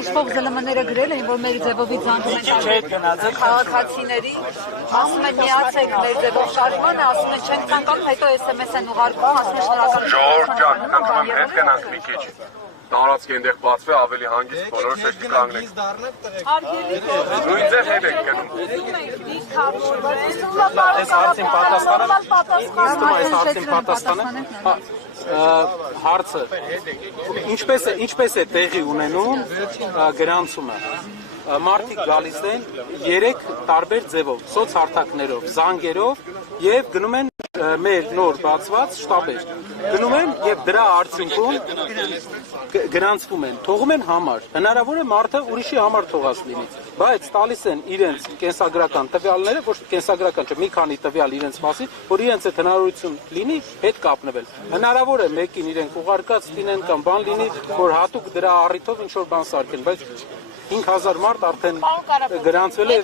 հիշվող ԶԼՄ-ները գրել էին, որ մեր ձևովից զանգում են քաղաքացիների, ասում են միացեք մեր ձևով շարժմանը, ասում են չենք ցանկանում, հետո SMS են ուղարկում, ասում են շնորհակալ։ Ժողովուրդ ջան, խնդրում եմ հետ գնանք մի քիչ։ Տարածքը այնտեղ բացվի ավելի հանգիստ բոլորս էլ կկանգնենք։ Նույն ձև հետ եք գնում։ Այս հարցին պատասխանը հարցը ինչպես է տեղի ունենում գրանցումը մարդիկ գալիս են 3 տարբեր ձևով սոցհարթակներով, զանգերով եւ գնում են մեր նոր բացված շտաբեր գնում են եւ դրա արդյունքում գրանցվում են, թողում են համար հնարավոր է մարդը ուրիշի համար թողած լինի բայց տալիս են իրենց կենսագրական տվյալները ոչ կենսագրական չէ մի քանի տվյալ իրենց մասին որ իրենց այդ հնարավորություն լինի հետ կապնվել հնարավոր է մեկին իրենք ուղարկած լինեն կամ բան լինի որ հատուկ դրա առիթով ինչ որ բան սարքեն բայց 5000 մարդ արդեն գրանցվել է